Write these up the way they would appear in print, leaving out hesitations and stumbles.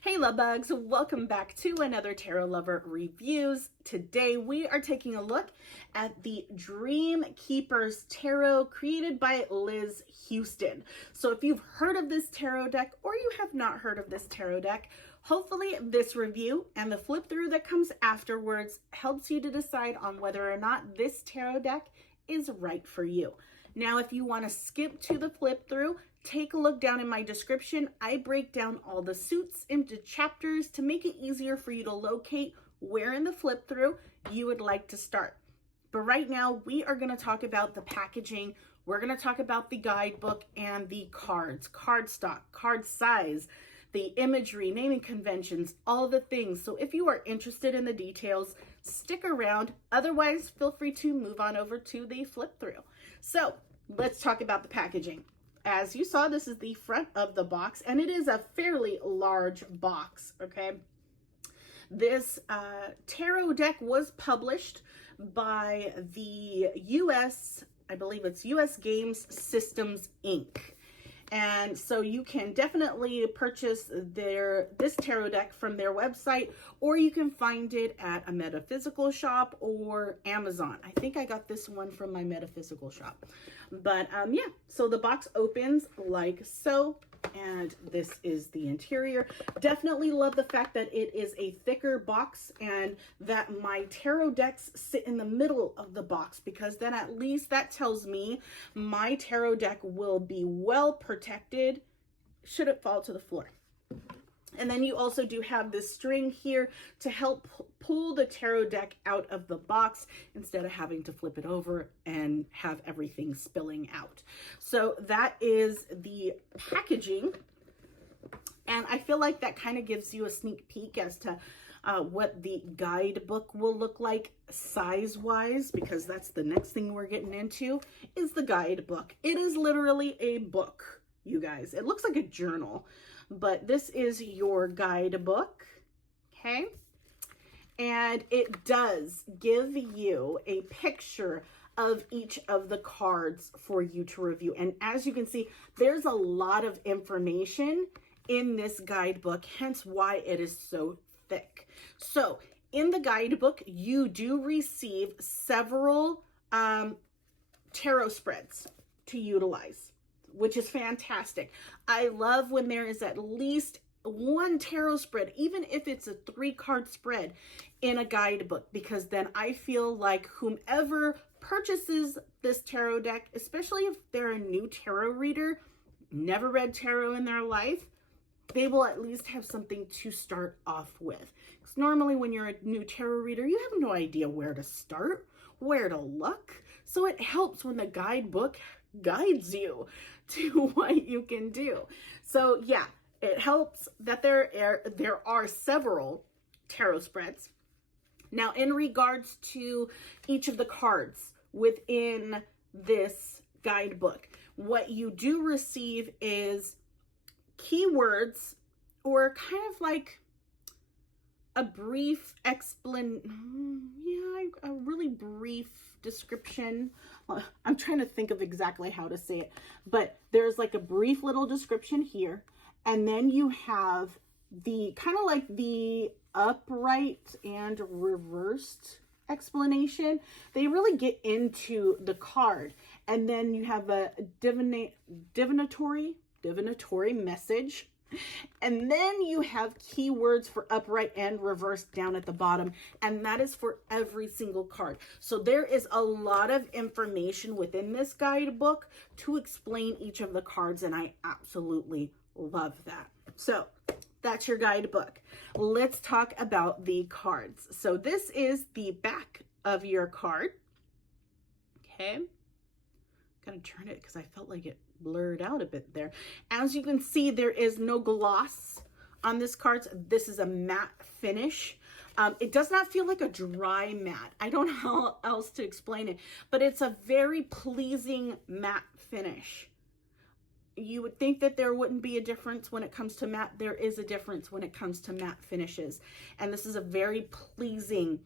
Hey love bugs, welcome back to another Tarot Lover Reviews. Today we are taking a look at the Dreamkeepers Tarot created by Liz Houston. So if you've heard of this tarot deck or you have not heard of this tarot deck, hopefully this review and the flip through that comes afterwards helps you to decide on whether or not this tarot deck is right for you. Now, if you want to skip to the flip through, take a look down in my description. I break down all the suits into chapters to make it easier for you to locate where in the flip through you would like to start. But right now, we are going to talk about the packaging. We're going to talk about the guidebook and the cards, card stock, card size, the imagery, naming conventions, all the things. So if you are interested in the details, stick around. Otherwise, feel free to move on over to the flip through. So let's talk about the packaging. As you saw, this is the front of the box, and it is a fairly large box, okay? This tarot deck was published by the US, I believe it's US Games Systems, Inc. And so you can definitely purchase this tarot deck from their website, or you can find it at a metaphysical shop or Amazon. I think I got this one from my metaphysical shop. But yeah, so the box opens like so, and this is the interior. Definitely love the fact that it is a thicker box and that my tarot decks sit in the middle of the box, because then at least that tells me my tarot deck will be well protected should it fall to the floor. And then you also do have this string here to help pull the tarot deck out of the box instead of having to flip it over and have everything spilling out. So that is the packaging. And I feel like that kind of gives you a sneak peek as to what the guidebook will look like size-wise, because that's the next thing we're getting into, is the guidebook. It is literally a book, you guys. It looks like a journal, but this is your guidebook, okay? And it does give you a picture of each of the cards for you to review. And as you can see, there's a lot of information in this guidebook, hence why it is so thick. So in the guidebook, you do receive several tarot spreads to utilize, which is fantastic. I love when there is at least one tarot spread, even if it's a 3-card spread in a guidebook, because then I feel like whomever purchases this tarot deck, especially if they're a new tarot reader, never read tarot in their life, they will at least have something to start off with. Because normally when you're a new tarot reader, you have no idea where to start, where to look. So it helps when the guidebook guides you to what you can do. So yeah, it helps that there are several tarot spreads. Now, in regards to each of the cards within this guidebook, what you do receive is keywords, or kind of like a brief a really brief description. I'm trying to think of exactly how to say it, but there's like a brief little description here, and then you have the kind of like the upright and reversed explanation. They really get into the card, and then you have a divinatory message, and then you have keywords for upright and reverse down at the bottom, and that is for every single card. So there is a lot of information within this guidebook to explain each of the cards, and I absolutely love that. So that's your guidebook. Let's talk about the cards. So this is the back of your card. Okay, gotta turn it because I felt like it blurred out a bit there. As you can see, there is no gloss on this card. This is a matte finish. It does not feel like a dry matte. I don't know how else to explain it, but it's a very pleasing matte finish. You would think that there wouldn't be a difference when it comes to matte. There is a difference when it comes to matte finishes, and this is a very pleasing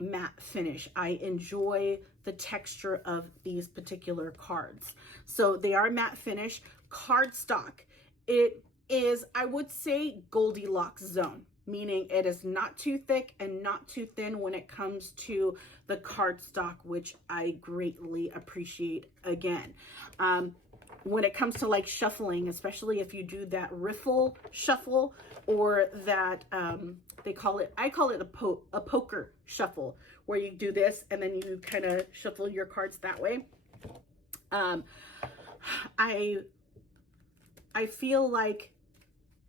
matte finish. I enjoy the texture of these particular cards. So they are matte finish. Cardstock, it is, I would say, Goldilocks zone, meaning it is not too thick and not too thin when it comes to the cardstock, which I greatly appreciate again. When it comes to like shuffling, especially if you do that riffle shuffle, or that I call it a poker shuffle, where you do this and then you kind of shuffle your cards that way. I feel like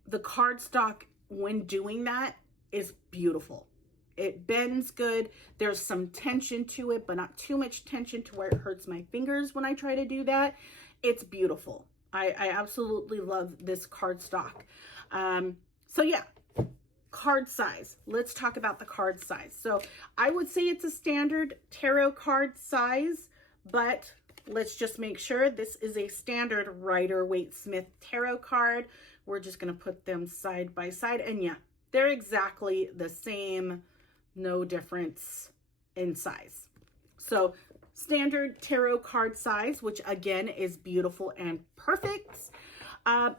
the cardstock, when doing that, is beautiful. It bends good. There's some tension to it, but not too much tension to where it hurts my fingers when I try to do that. It's beautiful. I absolutely love this cardstock. So yeah, card size. Let's talk about the card size. So I would say it's a standard tarot card size, but let's just make sure this is a standard Rider-Waite-Smith tarot card. We're just going to put them side by side. And yeah, they're exactly the same. No difference in size. So standard tarot card size, which again is beautiful and perfect.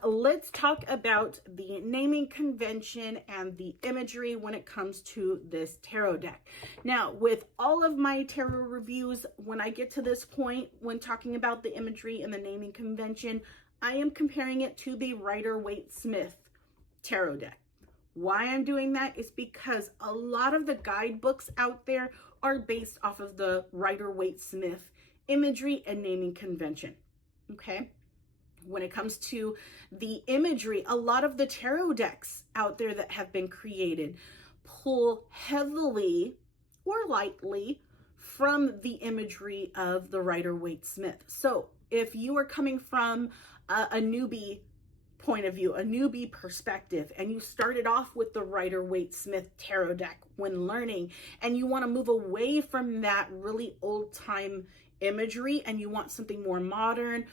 Let's talk about the naming convention and the imagery when it comes to this tarot deck. Now, with all of my tarot reviews, when I get to this point, when talking about the imagery and the naming convention, I am comparing it to the Rider-Waite-Smith tarot deck. Why I'm doing that is because a lot of the guidebooks out there are based off of the Rider-Waite-Smith imagery and naming convention. Okay? When it comes to the imagery, a lot of the tarot decks out there that have been created pull heavily or lightly from the imagery of the Rider-Waite-Smith. So if you are coming from a newbie point of view, a newbie perspective, and you started off with the Rider-Waite-Smith tarot deck when learning, and you want to move away from that really old time imagery and you want something more modern,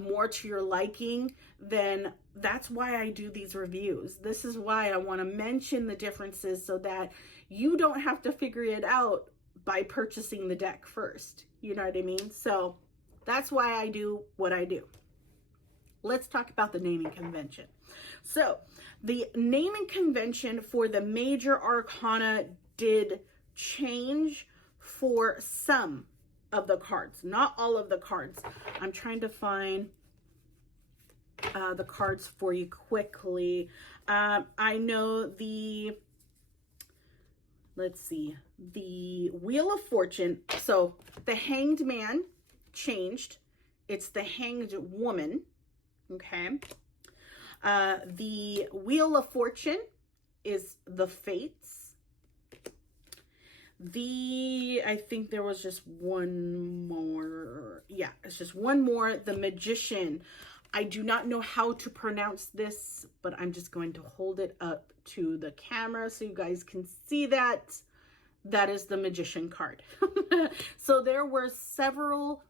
more to your liking, then that's why I do these reviews. This is why I want to mention the differences so that you don't have to figure it out by purchasing the deck first. You know what I mean? So that's why I do what I do. Let's talk about the naming convention. So the naming convention for the major arcana did change for some of the cards, not all of the cards. I'm trying to find the cards for you quickly. I know let's see, the Wheel of Fortune. So the Hanged Man changed. It's the Hanged Woman. Okay. The Wheel of Fortune is the Fates. I think there was just one more. Yeah, it's just one more. The Magician. I do not know how to pronounce this, but I'm just going to hold it up to the camera so you guys can see that. That is the Magician card. So there were several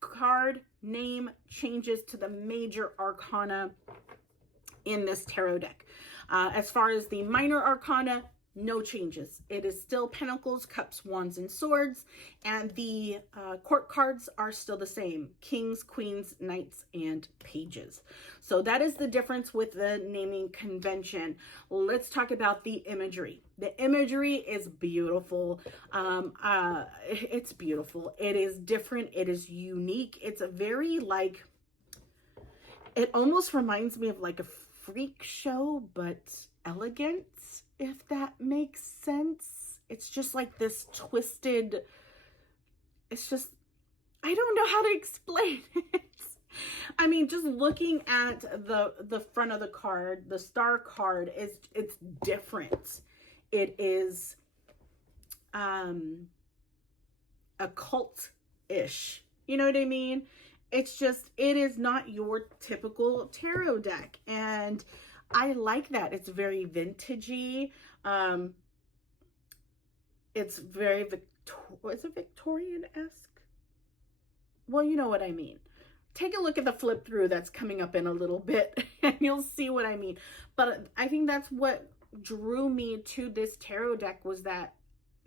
card name changes to the major arcana in this tarot deck. As far as the minor arcana, no changes. It is still Pentacles, Cups, Wands, and Swords, and the court cards are still the same: Kings, Queens, Knights, and Pages. So that is the difference with the naming convention. Let's talk about the imagery. The imagery is beautiful. It's beautiful. It is different. It is unique. It's a very like, it almost reminds me of like a freak show, but elegant, if that makes sense. It's just like this twisted, it's just, I don't know how to explain it. I mean, just looking at the front of the card, the star card, it's different. It is occult-ish. You know what I mean? It's just, it is not your typical tarot deck. And I like that. It's very vintagey. It's very is it Victorian-esque? Well, you know what I mean. Take a look at the flip through that's coming up in a little bit and you'll see what I mean. But I think that's what drew me to this tarot deck, was that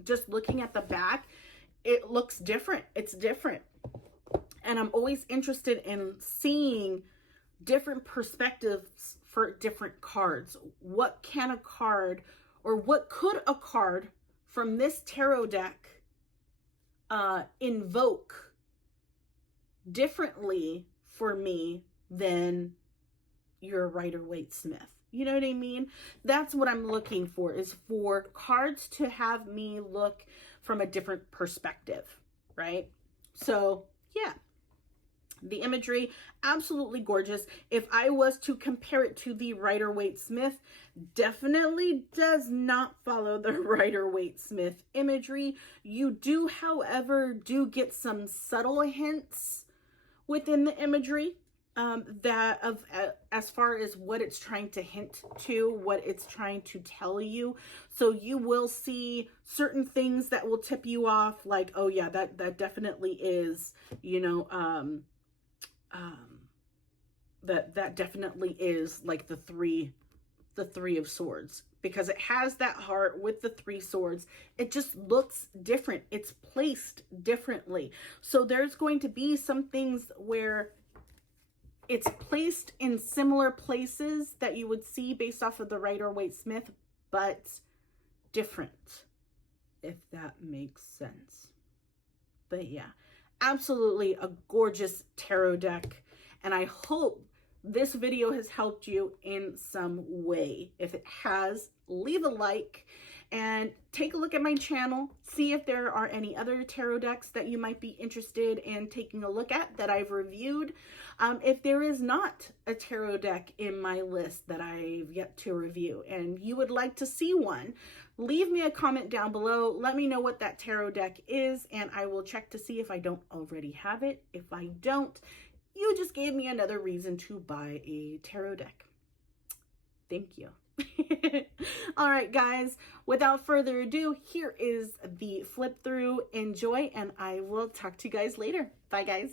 just looking at the back, it looks different. It's different. And I'm always interested in seeing different perspectives for different cards. What can a card, or what could a card from this tarot deck invoke differently for me than your Rider-Waite-Smith? You know what I mean? That's what I'm looking for, is for cards to have me look from a different perspective, right? So yeah, the imagery, absolutely gorgeous. If I was to compare it to the Rider-Waite-Smith, definitely does not follow the Rider-Waite-Smith imagery. You do, however, get some subtle hints within the imagery as far as what it's trying to hint to, what it's trying to tell you. So you will see certain things that will tip you off, like, oh yeah, that definitely is, you know, that definitely is like the three of swords, because it has that heart with the 3 swords. It just looks different. It's placed differently. So there's going to be some things where it's placed in similar places that you would see based off of the Rider-Waite-Smith, but different, if that makes sense. But yeah, absolutely a gorgeous tarot deck. And I hope this video has helped you in some way. If it has, leave a like and take a look at my channel. See if there are any other tarot decks that you might be interested in taking a look at that I've reviewed. If there is not a tarot deck in my list that I've yet to review and you would like to see one, leave me a comment down below. Let me know what that tarot deck is, and I will check to see if I don't already have it. If I don't, you just gave me another reason to buy a tarot deck. Thank you. All right, guys, without further ado, here is the flip through. Enjoy, and I will talk to you guys later. Bye, guys.